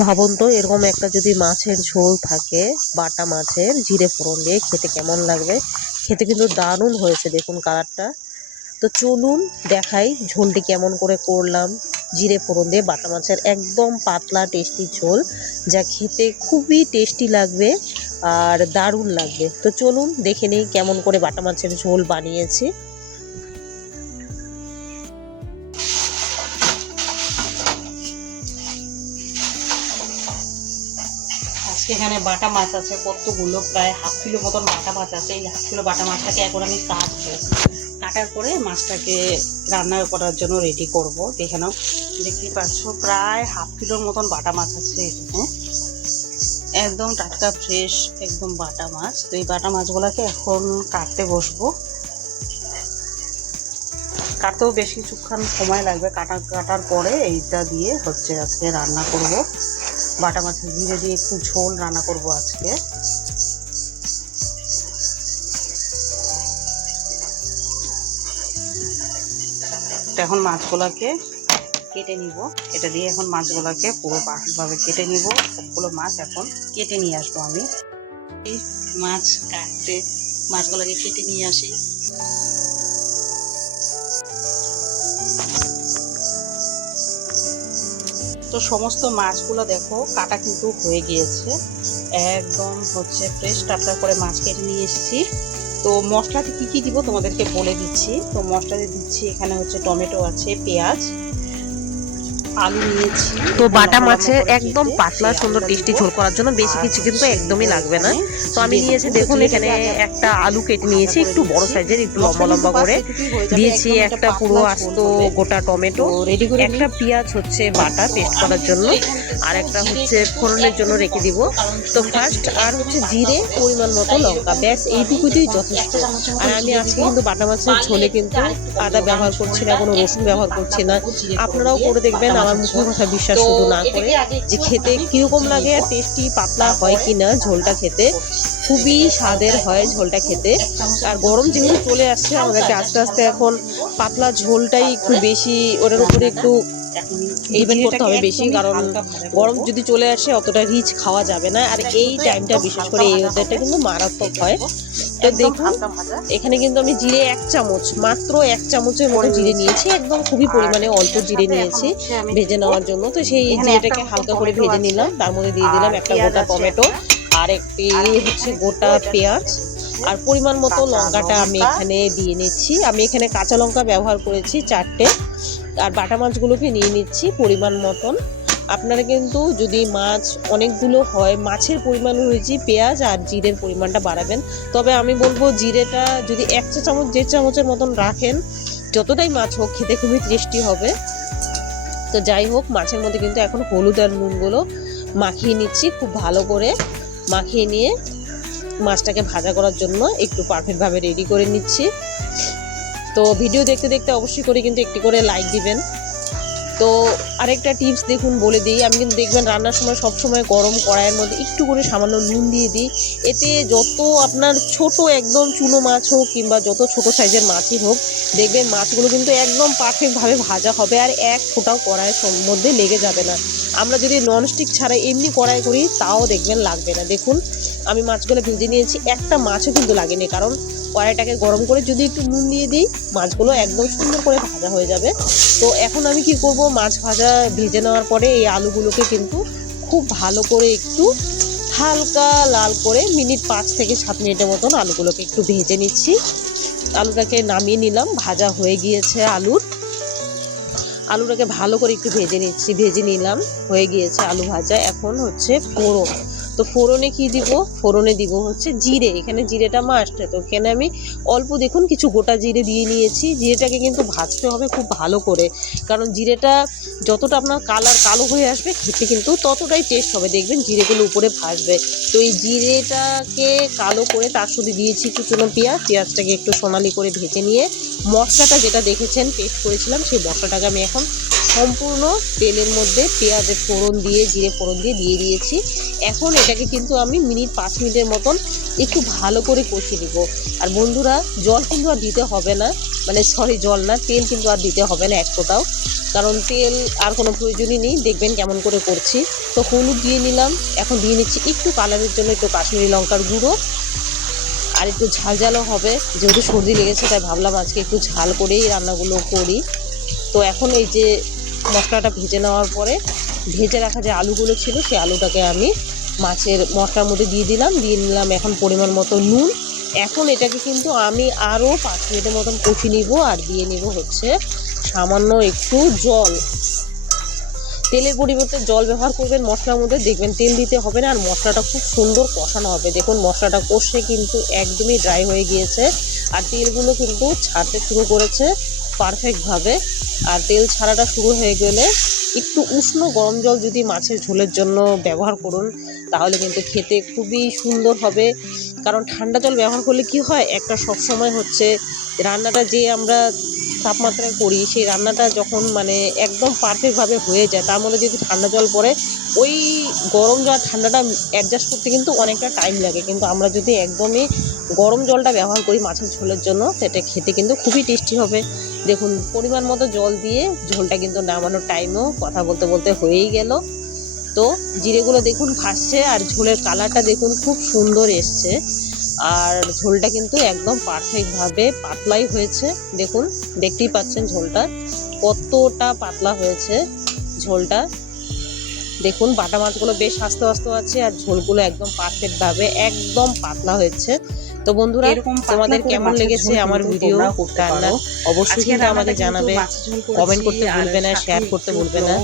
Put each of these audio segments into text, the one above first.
ভাবুন তো এরকম একটা যদি মাছের ঝোল থাকে, বাটা মাছের জিরে ফোড়ন দিয়ে খেতে কেমন লাগবে। খেতে কিন্তু দারুণ হয়েছে, দেখুন কালারটা। তো চলুন দেখাই ঝোলটি কেমন করে করলাম। জিরে ফোড়ন দিয়ে বাটা মাছের একদম পাতলা টেস্টি ঝোল, যা খেতে খুবই টেস্টি লাগবে আর দারুণ লাগবে। তো চলুন দেখে নিই কেমন করে বাটা মাছের ঝোল বানিয়েছি। আজকে এখানে বাটা মাছ আছে কতগুলো, প্রায় হাফ কিলো মতন বাটা মাছ আছে। এই হাফ কিলো বাটা মাছটাকে এখন আমি কাটবো। কাটার পরে মাছটাকে রান্না করার জন্য রেডি করব। দেখে নাও, দেখতেই পাচ্ছ প্রায় হাফ কিলোর মতন বাটা মাছ আছে এখানে, একদম টাটকা ফ্রেশ একদম বাটা মাছ। তো এই বাটা মাছগুলোকে এখন কাটতে বসবো। কাটতেও বেশ কিছুক্ষণ সময় লাগবে। কাটার পরে এইটা দিয়ে হচ্ছে আজকে রান্না করব। বাটা মাছের জিরে দিয়ে একটু ঝোল রান্না করব আজকে। এখন মাছগুলোকে কেটে নিব। এটা দিয়ে এখন মাছগুলোকে পুরো পারফেক্টভাবে কেটে নিব। সবগুলো মাছ এখন কেটে নিয়ে আসবো আমি। মাছ কাটতে মাছগুলোকে কেটে নিয়ে আসি। তো সমস্ত মাছগুলো দেখো কাটা কিন্তু হয়ে গিয়েছে, একদম হচ্ছে ফ্রেশ টাটকা করে মাছ কেটে নিয়ে এসেছি। তো মশলাতে কি কি দিব তোমাদেরকে বলে দিচ্ছি। তো মশলাতে দিচ্ছি এখানে হচ্ছে টমেটো আছে, পেঁয়াজ, আলু নিয়েছি। তো বাটা মাছের একদম পাতলা সুন্দর টেস্টি ঝোল করার জন্য বেশি কিছু কিন্তু একদমই লাগবে না। তো আমি নিয়েছি, দেখুন এখানে একটা আলু কেটে নিয়েছি একটু বড় সাইজের, একটু লম্বা লম্বা করে দিয়েছি, একটা পুরো আস্ত গোটা টমেটো, একটা পেঁয়াজ হচ্ছে বাটা পেস্ট করার জন্য, আর একটা হচ্ছে ফোড়নের জন্য রেখে দিব। তো ফার্স্ট আর হচ্ছে জিরে, পরিমাণ মতো লঙ্কা, ব্যাস এইটুকুই যথেষ্ট। আর আমি আজকে কিন্তু বাটা মাছের ঝোলে কিন্তু আদা ব্যবহার করছি না, কোনো রসুন ব্যবহার করছি না। আপনারাও করে দেখবেন, আমার মুখের কথা বিশ্বাস শুধু না করে, যে খেতে কিরকম লাগে আর টেস্টি পাতলা হয় কিনা। ঝোলটা খেতে খুবই স্বাদের হয় ঝোলটা খেতে। আর গরম যেহেতু চলে আসছে, আমাদেরকে আস্তে আস্তে এখন পাতলা ঝোলটাই একটু বেশি, ওটার উপরে একটু ডিপেন্ড করতে হবে বেশি, কারণ গরম যদি চলে আসে অতটা রিচ খাওয়া যাবে না। আর এই টাইমটা বিশেষ করে এই ওয়েদারটা কিন্তু মারাত্মক হয়। তো দেখুন এখানে কিন্তু আমি জিরে 1 চামচ, মাত্র 1 চামচের মতো জিরে নিয়েছি, একদম খুবই পরিমাণে অল্প জিরে নিয়েছি ভেজে নেওয়ার জন্য। তো সেই জিরেটাকে হালকা করে ভেজে নিলাম। তার মধ্যে দিয়ে দিলাম একটা গোটা টমেটো, আর একটি হচ্ছে গোটা পেঁয়াজ, আর পরিমাণ মতো লঙ্কাটা আমি এখানে দিয়ে নিচ্ছি। আমি এখানে কাঁচা লঙ্কা ব্যবহার করেছি 4টে। আর বাটা মাছগুলোকে নিয়ে নিচ্ছি পরিমাণ মতন। আপনারা কিন্তু যদি মাছ অনেকগুলো হয়, মাছের পরিমাণ অনুযায়ী পেঁয়াজ আর জিরের পরিমাণটা বাড়াবেন। তবে আমি বলবো জিরেটা যদি 1 চা চামচ 1.5 চামচের মতন রাখেন, যতটাই মাছ হোক খেতে খুবই টেস্টি হবে। তো যাই হোক, মাছের মধ্যে কিন্তু এখন হলুদ আর নুনগুলো মাখিয়ে নিচ্ছি, খুব ভালো করে মাখিয়ে নিয়ে মাছটাকে ভাজা করার জন্য একটু পারফেক্টভাবে রেডি করে নিচ্ছি। তো ভিডিও দেখতে দেখতে অবশ্যই করে কিন্তু একটি করে লাইক দিবেন। তো আরেকটা টিপস দেখুন বলে দিই, আমি কিন্তু দেখবেন রান্নার সময় সবসময় গরম কড়াইয়ের মধ্যে একটু করে সামান্য নুন দিয়ে দিই। এতে যত আপনার ছোট একদম চুনো মাছ হোক কিংবা যত ছোট সাইজের মাছই হোক, দেখবেন মাছগুলো কিন্তু একদম পারফেক্টভাবে ভাজা হবে আর এক ফোঁটাও কড়াইয়ের মধ্যে লেগে যাবে না। আমরা যদি ননস্টিক ছাড়া এমনি কড়াই করি তাও দেখবেন লাগবে না। দেখুন আমি মাছগুলো ভেজে নিয়েছি, একটা মাছও কিন্তু লাগেনি, কারণ কড়াইটাকে গরম করে যদি একটু নুন দিয়ে দিই, মাছগুলো একদম সুন্দর করে ভাজা হয়ে যাবে। তো এখন আমি কি করব, মাছ ভাজা ভেজে নেওয়ার পরে এই আলুগুলোকে কিন্তু খুব ভালো করে একটু হালকা লাল করে মিনিট 5 থেকে 7 মিনিটের মতন আলুগুলোকে একটু ভেজে নিচ্ছি। আলুটাকে নামিয়ে নিলাম, ভাজা হয়ে গিয়েছে আলুটাকে ভালো করে একটু ভেজে নিলাম, হয়ে গিয়েছে আলু ভাজা। এখন হচ্ছে ফোড়ন। তো ফোড়নে কি দিব, ফোড়নে দিব হচ্ছে জিরে, এখানে জিরেটা মাস্ট। তো এখানে আমি অল্প দেখুন কিছু গোটা জিরে দিয়ে নিয়েছি। জিরেটাকে কিন্তু ভাজতে হবে খুব ভালো করে, কারণ জিরেটা যতটা আপনার কালো হয়ে আসবে খেতে কিন্তু ততটাই টেস্ট হবে, দেখবেন জিরেগুলো উপরে ভাজবে। তো এই জিরেটাকে কালো করে তার সাথে দিয়েছি কুচনো পেঁয়াজটাকে একটু সোনালি করে ভেজে নিয়ে মশলাটা যেটা দেখেছেন পেস্ট করেছিলাম, সেই মশলাটাকে আমি এখন সম্পূর্ণ তেলের মধ্যে পেঁয়াজের ফোড়ন দিয়ে জিরে ফোড়ন দিয়ে দিয়েছি। এখন এটাকে কিন্তু আমি মিনিট 5 মিনিটের মতন একটু ভালো করে কষিয়ে নেব। আর বন্ধুরা জল কিন্তু আর দিতে হবে না, মানে সরি জল না, তেল কিন্তু আর দিতে হবে না এক ফোঁটাও, কারণ তেল আর কোনো প্রয়োজনই নেই। দেখবেন কেমন করে করছি। তো হলুদ দিয়ে নিলাম, এখন দিয়ে নিচ্ছি একটু কালারের জন্য একটু কাশ্মীরি লঙ্কার গুঁড়ো, আর একটু ঝাল ঝালও হবে, যেহেতু সর্দি লেগেছে তাই ভাবলাম আজকে একটু ঝাল করেই রান্নাগুলো করি। তো এখন এই যে মশলাটা ভেজে নেওয়ার পরে ভেজে রাখা যে আলুগুলো ছিল সেই আলুটাকে আমি মাছের মশলার মধ্যে দিয়ে নিলাম এখন পরিমাণ মতো নুন। এখন এটাকে কিন্তু আমি আরও 5 মিনিটের মতন কষিয়ে নিব, আর দিয়ে নিব হচ্ছে সামান্য একটু জল। তেলের পরিবর্তে জল ব্যবহার করবেন মশলার মধ্যে, দেখবেন তেল দিতে হবে না, আর মশলাটা খুব সুন্দর কষানো হবে। দেখুন মশলাটা কষে কিন্তু একদমই ড্রাই হয়ে গিয়েছে, আর তেলগুলো কিন্তু ছাড়তে শুরু করেছে পারফেক্টভাবে। আর তেল ছাড়াটা শুরু হয়ে গেলে একটু উষ্ণ গরম জল যদি মাছের ঝোলের জন্য ব্যবহার করুন, তাহলে কিন্তু খেতে খুবই সুন্দর হবে। কারণ ঠান্ডা জল ব্যবহার করলে কি হয়, একটা সবসময় হচ্ছে রান্নাটা যে আমরা তাপমাত্রায় করি, সেই রান্নাটা যখন মানে একদম পারফেক্টভাবে হয়ে যায়, তার মধ্যে যদি ঠান্ডা জল পড়ে, ওই গরম জল ঠান্ডাটা অ্যাডজাস্ট করতে কিন্তু অনেকটা টাইম লাগে। কিন্তু আমরা যদি একদমই গরম জলটা ব্যবহার করি মাছের ঝোলের জন্য, সেটা খেতে কিন্তু খুবই টেস্টি হবে। দেখুন পরিমাণ মতো জল দিয়ে ঝোলটা কিন্তু নামানোর টাইমও কথা বলতে বলতে হয়েই গেল। তো জিরেগুলো দেখুন ভাসছে, আর ঝোলের কালারটা দেখুন খুব সুন্দর এসছে, আর ঝোলটা কিন্তু একদম পারফেক্টভাবে পাতলাই হয়েছে। দেখুন দেখতেই পাচ্ছেন ঝোলটা কতটা পাতলা হয়েছে। ঝোলটা দেখুন বাটা মাছগুলো বেশ আস্তে আস্তে আছে, আর ঝোলগুলো একদম পারফেক্টভাবে একদম পাতলা হয়েছে। তো বন্ধুরা তোমাদের কেমন লেগেছে আমার ভিডিও রান্না অবশ্যই কিন্তু আমাকে জানাবে, কমেন্ট করতে ভুলবে না, শেয়ার করতে ভুলবে না,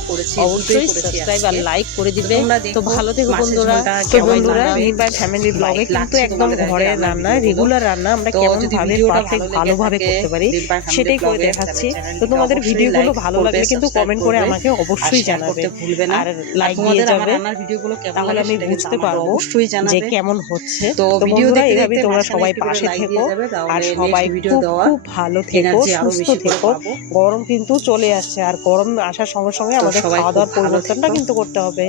অবশ্যই সাবস্ক্রাইব আর লাইক করে দিবে। তো ভালো থেকো বন্ধুরা। তো বন্ধুরা নির্বাণ ফ্যামিলি ব্লগে কিন্তু একদম ঘরের রান্না, রেগুলার রান্না আমরা কেমন ভাবে পারফেক্ট ভালোভাবে করতে পারি সেটাই করে দেখাচ্ছি। তো তোমাদের ভিডিওগুলো ভালো লাগলে কিন্তু কমেন্ট করে আমাকে অবশ্যই জানাবে, আর লাইক দিয়ে যাবে, তাহলে আমি বুঝতে পারবো যে কেমন হচ্ছে। তো বন্ধুরা এইভাবে তোমরা সবাই পাশে থেকো, আর সবাই খুব খুব ভালো থেকো, সুস্থ থেকো। গরম কিন্তু চলে আসছে, আর গরম আসার সঙ্গে সঙ্গে আমাদের খাওয়া দাওয়ার পরিবর্তনটা কিন্তু করতে হবে।